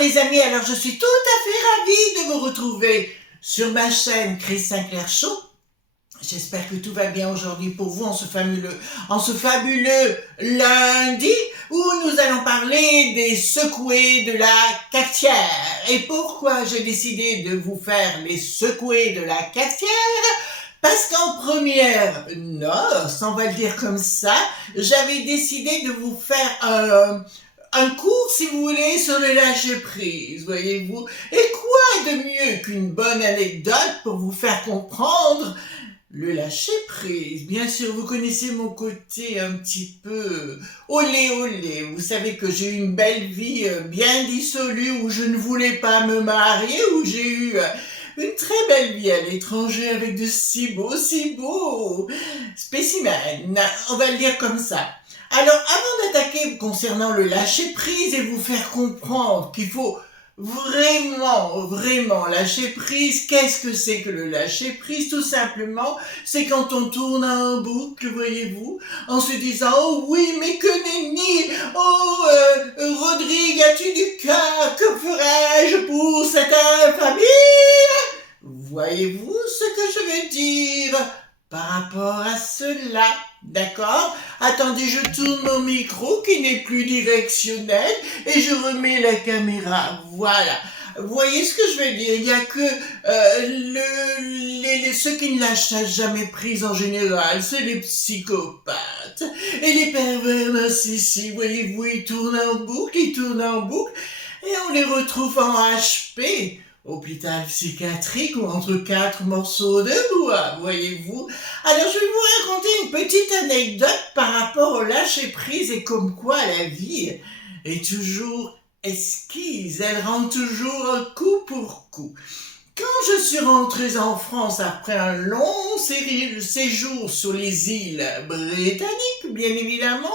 les amis, alors je suis tout à fait ravie de vous retrouver sur ma chaîne Chris Sinclair Show. J'espère que tout va bien aujourd'hui pour vous en ce fabuleux lundi où nous allons parler des secoués de la cafetière. Et pourquoi j'ai décidé de vous faire les secoués de la cafetière? Parce qu'en première noce, on va le dire comme ça, j'avais décidé de vous faire un cours, si vous voulez, sur le lâcher-prise, voyez-vous. Et quoi de mieux qu'une bonne anecdote pour vous faire comprendre le lâcher-prise? Bien sûr, vous connaissez mon côté un petit peu olé olé. Vous savez que j'ai eu une belle vie bien dissolue où je ne voulais pas me marier, où j'ai eu une très belle vie à l'étranger avec de si beaux spécimens. On va le dire comme ça. Alors, avant d'attaquer concernant le lâcher-prise et vous faire comprendre qu'il faut vraiment lâcher prise, qu'est-ce que c'est que le lâcher prise? Tout simplement, c'est quand on tourne en boucle, voyez-vous, en se disant « Oh oui, mais que nenni! Oh, Rodrigue, as-tu du cœur? Que ferais-je pour cette infamie ?» Voyez-vous ce que je veux dire par rapport à cela? D'accord? Attendez, je tourne mon micro qui n'est plus directionnel et je remets la caméra. Voilà. Vous voyez ce que je veux dire? Il n'y a que ceux qui ne lâchent jamais prise en général, c'est les psychopathes. Et les pervers narcissiques, voyez-vous, ils tournent en boucle, et on les retrouve en HP. Hôpital psychiatrique ou entre 4 morceaux de bois, voyez-vous. Alors, je vais vous raconter une petite anecdote par rapport au lâcher-prise et comme quoi la vie est toujours esquisse, elle rentre toujours coup pour coup. Quand je suis rentrée en France après un long séjour sur les îles britanniques, bien évidemment,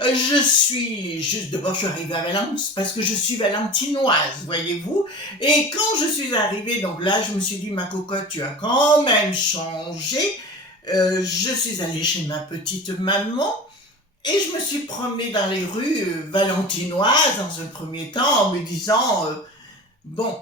d'abord je suis arrivée à Valence parce que je suis valentinoise, voyez-vous. Et quand je suis arrivée, donc là, je me suis dit, ma cocotte, tu as quand même changé. Je suis allée chez ma petite maman et je me suis promenée dans les rues valentinoises dans un premier temps en me disant, bon,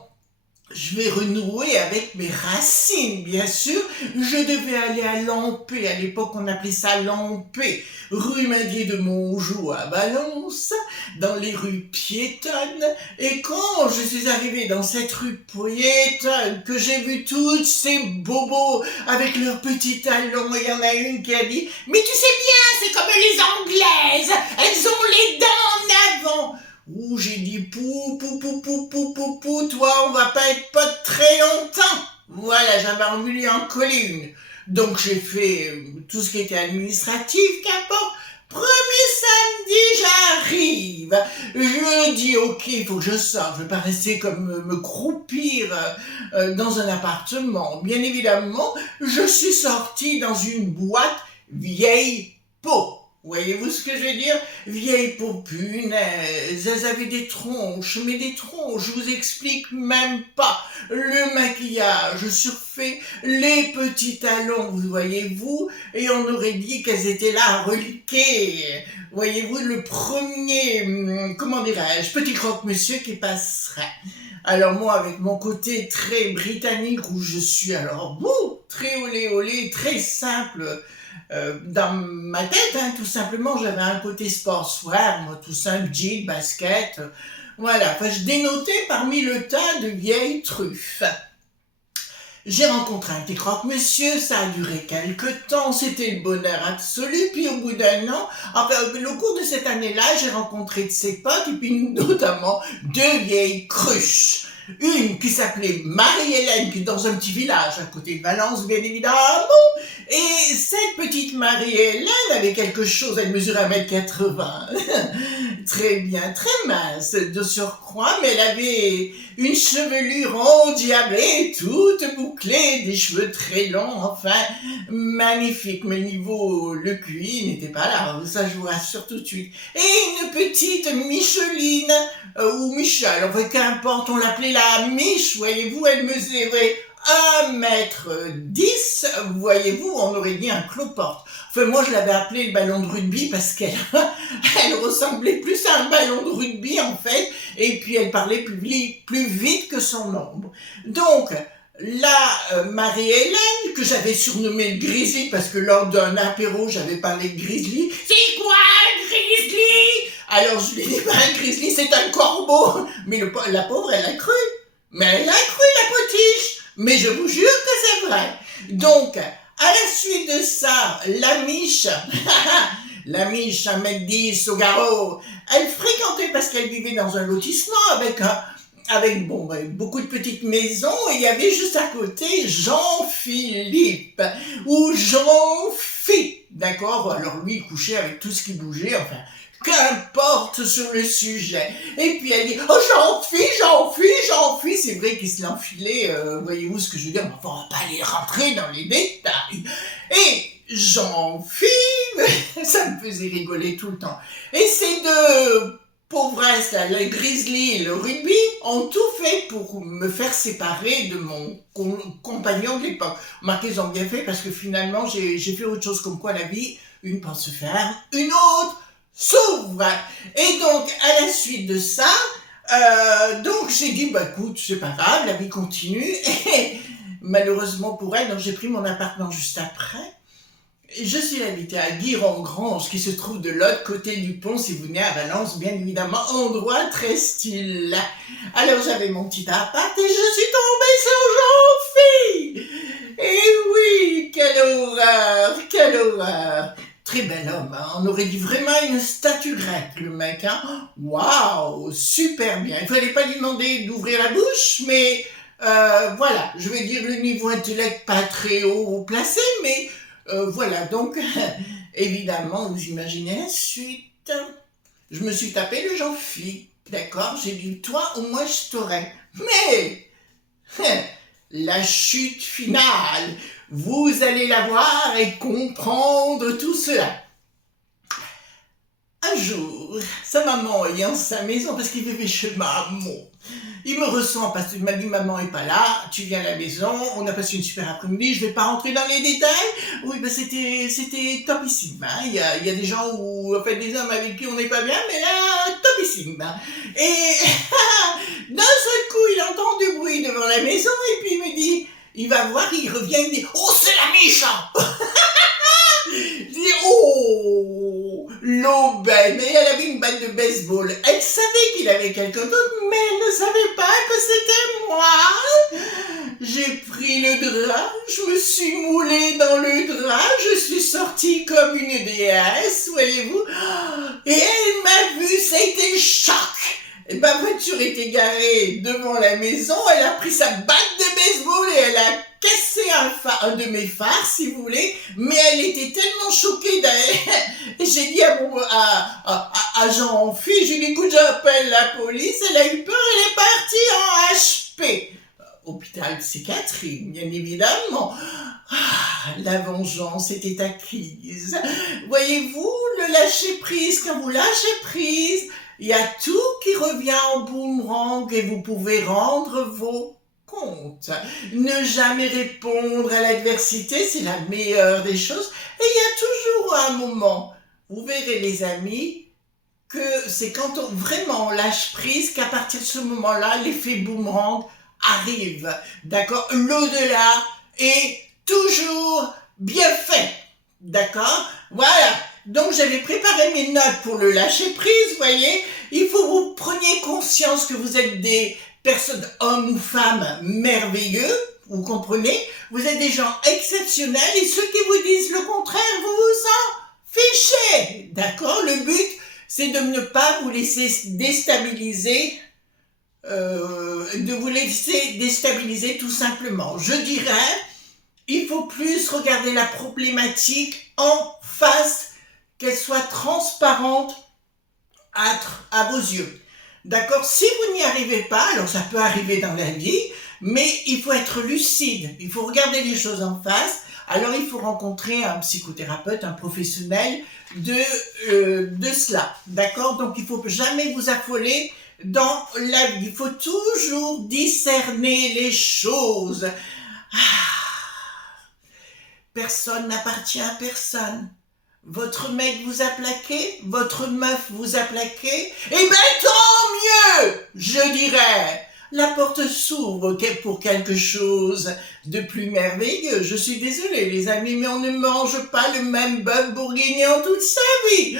je vais renouer avec mes racines, bien sûr. Je devais aller à Lampé. À l'époque, on appelait ça Lampé. Rue Madier de Montjoux à Valence, dans les rues piétonnes. Et quand je suis arrivée dans cette rue piétonne, que j'ai vu toutes ces bobos avec leurs petits talons, il y en a une qui a dit « Mais tu sais bien, c'est comme les Anglaises, elles ont les dents en avant !» Ouh, j'ai dit pou, toi, on va pas être potes très longtemps. Voilà, j'avais envie d'en coller une. Donc j'ai fait tout ce qui était administratif, qu'importe. Premier samedi, j'arrive. Je dis, ok, il faut que je sorte. Je vais pas rester comme me croupir dans un appartement. Bien évidemment, je suis sortie dans une boîte vieille peau. Voyez-vous ce que je veux dire? Vieille peau, punaise, elles avaient des tronches, mais des tronches, je vous explique même pas. Le maquillage surfait, les petits talons, voyez-vous, et on aurait dit qu'elles étaient là à reliquer. Voyez-vous, le premier, comment dirais-je, petit croque-monsieur qui passerait. Alors moi, avec mon côté très britannique, où je suis alors, très olé, très simple, dans ma tête, tout simplement, j'avais un côté sportswear, moi, tout simple, jean, basket, voilà. Enfin, je dénotais parmi le tas de vieilles truffes. J'ai rencontré un petit croque-monsieur, ça a duré quelques temps, c'était le bonheur absolu, puis au bout d'un an, enfin, au cours de cette année-là, j'ai rencontré de ses potes, et puis notamment 2 vieilles cruches. Une qui s'appelait Marie-Hélène, qui est dans un petit village à côté de Valence, bien évidemment. Et cette petite Marie-Hélène avait quelque chose, elle mesurait 1m80. Très bien, très mince de surcroît, mais elle avait une chevelure endiablée, toute bouclée, des cheveux très longs, enfin, magnifique. Mais niveau le QI n'était pas là, ça je vous rassure tout de suite. Et une petite Micheline, ou Michel, enfin qu'importe, on l'appelait la Miche, voyez-vous, elle mesurait 1,10 m, voyez-vous, on aurait dit un cloporte. Enfin, moi, je l'avais appelé le ballon de rugby parce qu'elle elle ressemblait plus à un ballon de rugby, en fait, et puis elle parlait plus vite que son ombre. Donc, là, Marie-Hélène, que j'avais surnommée le Grizzly, parce que lors d'un apéro, j'avais parlé de Grizzly. C'est quoi un Grizzly? Alors, je lui ai dit, un Grizzly, c'est un corbeau. Mais la pauvre, elle a cru. Mais elle a cru, la potiche. Mais je vous jure que c'est vrai. Donc, à la suite de ça, la miche, la miche, 1,10 m au garrot, elle fréquentait parce qu'elle vivait dans un lotissement avec beaucoup de petites maisons, et il y avait juste à côté Jean-Philippe, ou Jean-Phi, d'accord? Alors lui, il couchait avec tout ce qui bougeait, enfin, qu'importe sur le sujet. Et puis elle dit, oh Jean-Phi, c'est vrai qu'il se l'enfilait, voyez-vous ce que je veux dire, mais enfin, on va pas aller rentrer dans les détails. Et Jean-Phi, ça me faisait rigoler tout le temps. Et ces deux pauvresses, là, le grizzly et le rugby, ont tout fait pour me faire séparer de mon compagnon de l'époque. Remarquez, ils ont bien fait parce que finalement, j'ai fait autre chose, comme quoi la vie, une porte se ferme, une autre s'ouvre. Et donc, à la suite de ça, donc j'ai dit, bah écoute, c'est pas grave, la vie continue. Et malheureusement pour elle, donc j'ai pris mon appartement juste après. Je suis habité à Guiron-Grange, qui se trouve de l'autre côté du pont, si vous venez à Valence, bien évidemment, endroit très style. Alors j'avais mon petit appart et je suis tombée sur Jean-Phi. Et oui, quelle horreur, quelle horreur. Très bel homme, hein. On aurait dit vraiment une statue grecque, le mec, hein. Waouh, super bien. Il fallait pas lui demander d'ouvrir la bouche, mais voilà, je vais dire le niveau intellect pas très haut placé, mais voilà, donc évidemment, vous imaginez la suite. Je me suis tapé le Jean-Phi, d'accord? J'ai dit, toi, au moins je t'aurais. Mais la chute finale, vous allez la voir et comprendre tout cela. Un jour, sa maman est dans sa maison parce qu'il vivait chez maman. Il me ressent parce qu'il m'a dit, maman est pas là, tu viens à la maison, on a passé une super après-midi, je vais pas rentrer dans les détails. Oui, ben c'était topissime, hein. Il y a des gens ou, en fait, des hommes avec qui on n'est pas bien, mais là, topissime. Et, d'un seul coup, il entend du bruit devant la maison, et puis il me dit, il va voir, il revient, il me dit, oh, c'est la méchante! Je dis, oh, l'aubaine. Et elle avait une batte de baseball. Elle savait qu'il avait quelqu'un d'autre, mais elle ne savait pas que c'était moi. J'ai pris le drap, je me suis moulée dans le drap, je suis sortie comme une déesse, voyez-vous. Et elle m'a vu, ça a été le choc. Et ma voiture était garée devant la maison, elle a pris sa batte de baseball et elle a cassé un de mes phares, si vous voulez, mais elle était tellement choquée j'ai dit à Jean-Phi, j'ai dit, écoute, j'appelle la police, elle a eu peur, elle est partie en HP. Hôpital psychiatrique, bien évidemment. La vengeance était acquise. Voyez-vous, le lâcher-prise, quand vous lâchez prise, il y a tout qui revient en boomerang et vous pouvez rendre vos comptes. Ne jamais répondre à l'adversité, c'est la meilleure des choses. Et il y a toujours un moment, vous verrez les amis, que c'est quand on vraiment lâche prise qu'à partir de ce moment-là, l'effet boomerang arrive. D'accord? L'au-delà est toujours bien fait. D'accord? Voilà. Donc j'avais préparé mes notes pour le lâcher prise, voyez. Il faut que vous preniez conscience que vous êtes des personnes, hommes ou femmes, merveilleux. Vous comprenez? Vous êtes des gens exceptionnels et ceux qui vous disent le contraire, vous vous en fichez. D'accord? Le but, c'est de ne pas vous laisser déstabiliser, tout simplement. Je dirais, il faut plus regarder la problématique en face, qu'elle soit transparente à vos yeux. D'accord? Si vous n'y arrivez pas, alors ça peut arriver dans la vie, mais il faut être lucide, il faut regarder les choses en face. Alors il faut rencontrer un psychothérapeute, un professionnel de cela. D'accord? Donc il ne faut jamais vous affoler dans la vie. Il faut toujours discerner les choses. Personne n'appartient à personne. Votre mec vous a plaqué, votre meuf vous a plaqué, eh ben tant mieux, je dirais. La porte s'ouvre pour quelque chose de plus merveilleux. Je suis désolée, les amis, mais on ne mange pas le même bœuf bourguignon toute sa vie.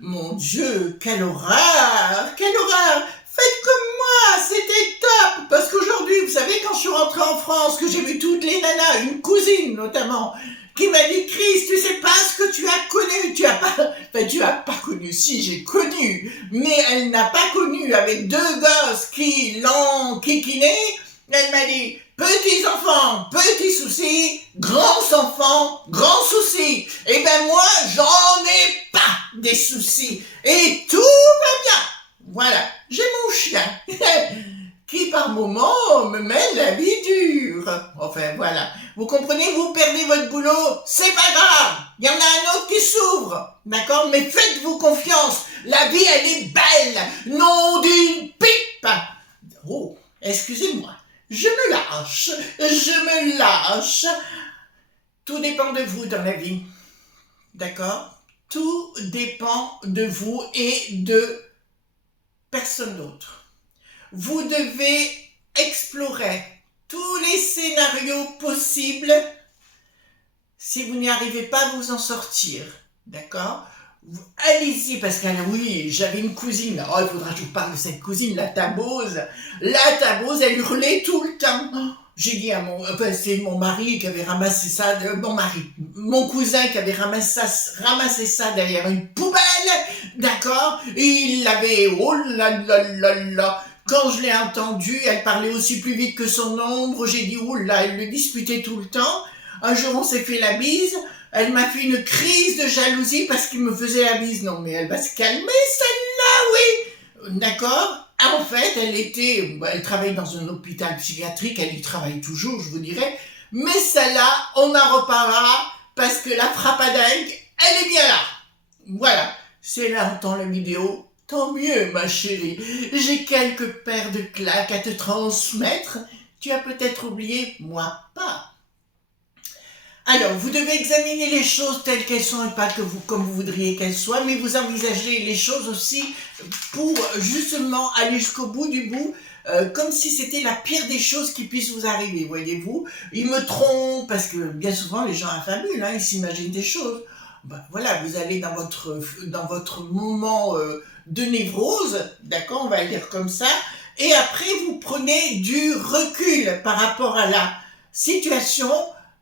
Mon Dieu, quelle horreur, quelle horreur. Faites comme moi, c'était top. Parce qu'aujourd'hui, vous savez, quand je suis rentrée en France, que j'ai vu toutes les nanas, une cousine notamment, qui m'a dit, Chris, tu sais pas ce que tu as connu, tu as pas connu, si j'ai connu, mais elle n'a pas connu avec deux gosses qui l'ont kikiné. Elle m'a dit, petits enfants, petits soucis, grands enfants, grands soucis. Eh ben moi, j'en ai pas des soucis et tout va bien. Voilà, j'ai mon chien qui par moments me mène la vie dure. Enfin voilà, vous comprenez, vous perdez votre boulot, c'est pas grave, il y en a un autre qui s'ouvre, d'accord? Mais faites-vous confiance, la vie elle est belle, non d'une pipe. Oh, excusez-moi, je me lâche. Tout dépend de vous dans la vie, d'accord? Tout dépend de vous et de personne d'autre. Vous devez explorer tous les scénarios possibles. Si vous n'y arrivez pas à vous en sortir, d'accord? Allez-y, parce que oui, j'avais une cousine. Oh, il faudra que je vous parle de cette cousine, la tabose. La tabose, elle hurlait tout le temps. J'ai dit à c'est mon mari qui avait ramassé ça, mon cousin qui avait ramassé ça derrière une poubelle, d'accord? Et il l'avait, oh là là là là. Quand je l'ai entendue, elle parlait aussi plus vite que son ombre. J'ai dit, oh là, elle le disputait tout le temps. Un jour, on s'est fait la bise. Elle m'a fait une crise de jalousie parce qu'il me faisait la bise. Non, mais elle va se calmer, celle-là, oui. D'accord? En fait, elle travaille dans un hôpital psychiatrique. Elle y travaille toujours, je vous dirais. Mais celle-là, on en reparlera parce que la frappadingue, elle est bien là. Voilà. C'est là, entend la vidéo. Tant mieux, ma chérie. J'ai quelques paires de claques à te transmettre. Tu as peut-être oublié, moi pas. Alors, vous devez examiner les choses telles qu'elles sont et pas comme vous voudriez qu'elles soient, mais vous envisagez les choses aussi pour justement aller jusqu'au bout du bout, comme si c'était la pire des choses qui puissent vous arriver, voyez-vous. Ils me trompent, parce que bien souvent les gens affabulent, ils s'imaginent des choses. Ben, voilà, vous allez dans votre moment de névrose, d'accord, on va le dire comme ça, et après vous prenez du recul par rapport à la situation.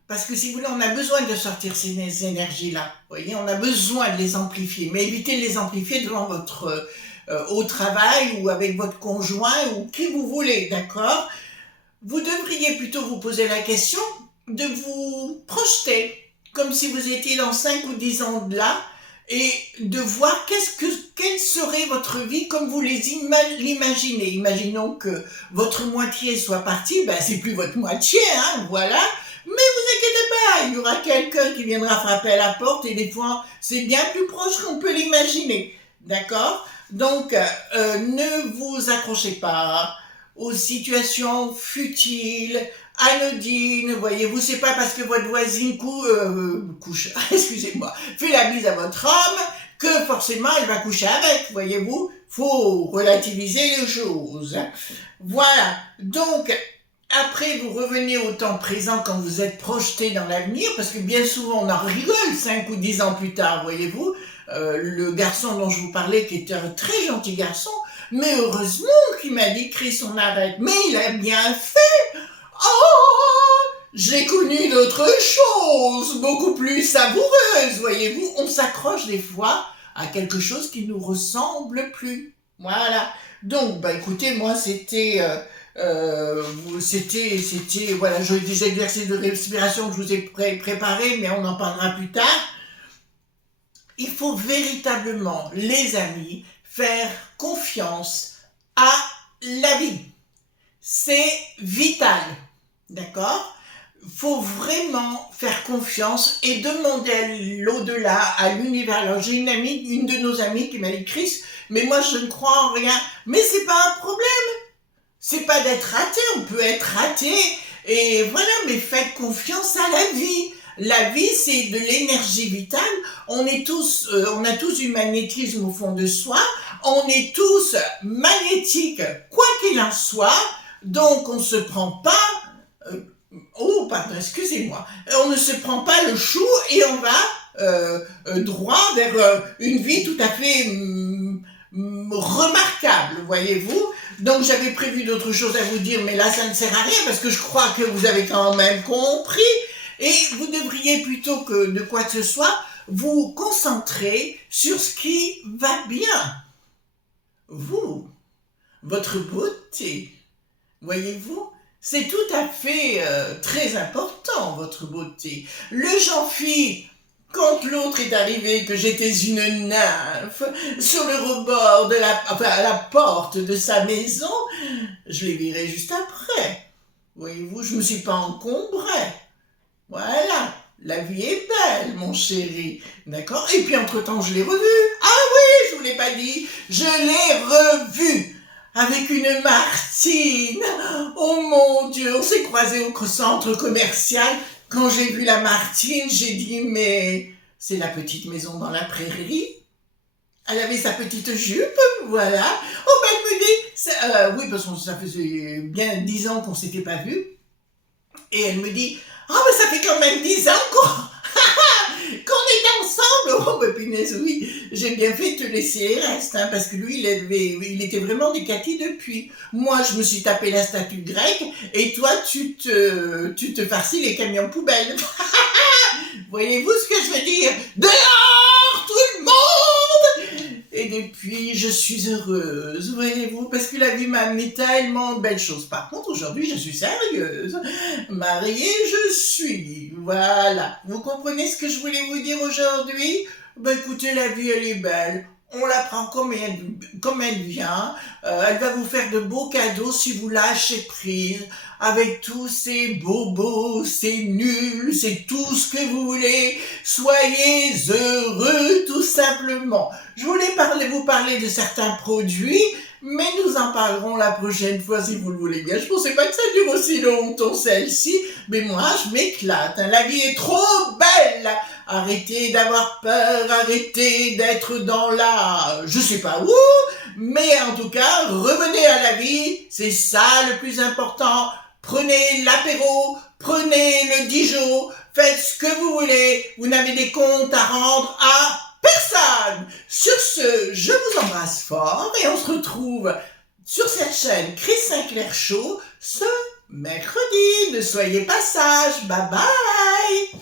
Parce que si vous voulez, on a besoin de sortir ces énergies-là. Vous voyez, on a besoin de les amplifier. Mais évitez de les amplifier devant votre au travail ou avec votre conjoint ou qui vous voulez, d'accord? Vous devriez plutôt vous poser la question de vous projeter, comme si vous étiez dans 5 ou 10 ans de là, et de voir quelle serait votre vie comme vous l'imaginez. Imaginons que votre moitié soit partie, ben c'est plus votre moitié, voilà. Mais vous inquiétez pas, il y aura quelqu'un qui viendra frapper à la porte et des fois, c'est bien plus proche qu'on peut l'imaginer. D'accord? Donc, ne vous accrochez pas aux situations futiles, anodines, voyez-vous, c'est pas parce que votre voisine couche, excusez-moi, fait la bise à votre homme que forcément elle va coucher avec, voyez-vous, faut relativiser les choses. Voilà, donc, après, vous revenez au temps présent quand vous êtes projeté dans l'avenir, parce que bien souvent, on en rigole 5 ou 10 ans plus tard, voyez-vous. Le garçon dont je vous parlais, qui était un très gentil garçon, mais heureusement qu'il m'a dit, Chris, on arrête. Mais il a bien fait. Oh, j'ai connu d'autres choses, beaucoup plus savoureuses, voyez-vous. On s'accroche des fois à quelque chose qui nous ressemble plus. Voilà. Donc, écoutez, moi, c'était, voilà, j'ai des exercices de respiration que je vous ai préparés, mais on en parlera plus tard. Il faut véritablement, les amis, faire confiance à la vie. C'est vital, d'accord? Il faut vraiment faire confiance et demander à l'au-delà, à l'univers. Alors j'ai une de nos amies qui m'a dit, Chris, mais moi je ne crois en rien. Mais c'est pas un problème. C'est pas d'être athée, on peut être athée Et voilà, mais faites confiance à la vie. La vie, c'est de l'énergie vitale. On a tous du magnétisme au fond de soi. On est tous magnétiques, quoi qu'il en soit. Donc, on ne se prend pas... oh, pardon, excusez-moi. On ne se prend pas le chou et on va droit vers une vie tout à fait remarquable, voyez-vous. Donc, j'avais prévu d'autres choses à vous dire, mais là, ça ne sert à rien parce que je crois que vous avez quand même compris. Et vous devriez, plutôt que de quoi que ce soit, vous concentrer sur ce qui va bien. Vous, votre beauté, voyez-vous, c'est tout à fait très important, votre beauté. Le Jean-Phi, quand l'autre est arrivé, que j'étais une nymphe, sur le rebord de à la porte de sa maison, je l'ai viré juste après. Voyez-vous, je ne me suis pas encombrée. Voilà, la vie est belle, mon chéri, d'accord? Et puis, entre-temps, je l'ai revu. Ah oui, je vous l'ai pas dit, je l'ai revu avec une Martine. Oh mon Dieu, on s'est croisés au centre commercial. Quand j'ai vu la Martine, j'ai dit, mais c'est la petite maison dans la prairie. Elle avait sa petite jupe, voilà. Oh ben, elle me dit, oui, parce que ça faisait bien 10 ans qu'on s'était pas vus. Et elle me dit, ah, mais ça fait quand même 10 ans qu'on est ensemble. Oh, bah, punaise, oui, j'ai bien fait de te laisser les restes, hein, parce que lui, il était vraiment décati depuis. Moi, je me suis tapé la statue grecque, et toi, tu te farcis les camions poubelles. Voyez-vous ce que je veux dire? Dehors, tout le monde! Et depuis, je suis heureuse, voyez-vous, parce que la vie m'a amené tellement de belles choses. Par contre, aujourd'hui, je suis sérieuse. Mariée, je suis. Voilà. Vous comprenez ce que je voulais vous dire aujourd'hui? Ben, écoutez, la vie, elle est belle. On la prend comme elle vient. Elle va vous faire de beaux cadeaux si vous lâchez prise. Avec tous ces bobos, c'est nul, c'est tout ce que vous voulez. Soyez heureux, tout simplement. Je voulais vous parler de certains produits, mais nous en parlerons la prochaine fois si vous le voulez bien. Je pensais pas que ça dure aussi longtemps, celle-ci, mais moi, je m'éclate. Hein. La vie est trop belle. Arrêtez d'avoir peur, arrêtez d'être dans je sais pas où, mais en tout cas, revenez à la vie, c'est ça le plus important. Prenez l'apéro, prenez le Dijon, faites ce que vous voulez, vous n'avez des comptes à rendre à personne. Sur ce, je vous embrasse fort et on se retrouve sur cette chaîne Chris Sinclair Show ce mercredi. Ne soyez pas sages, bye bye.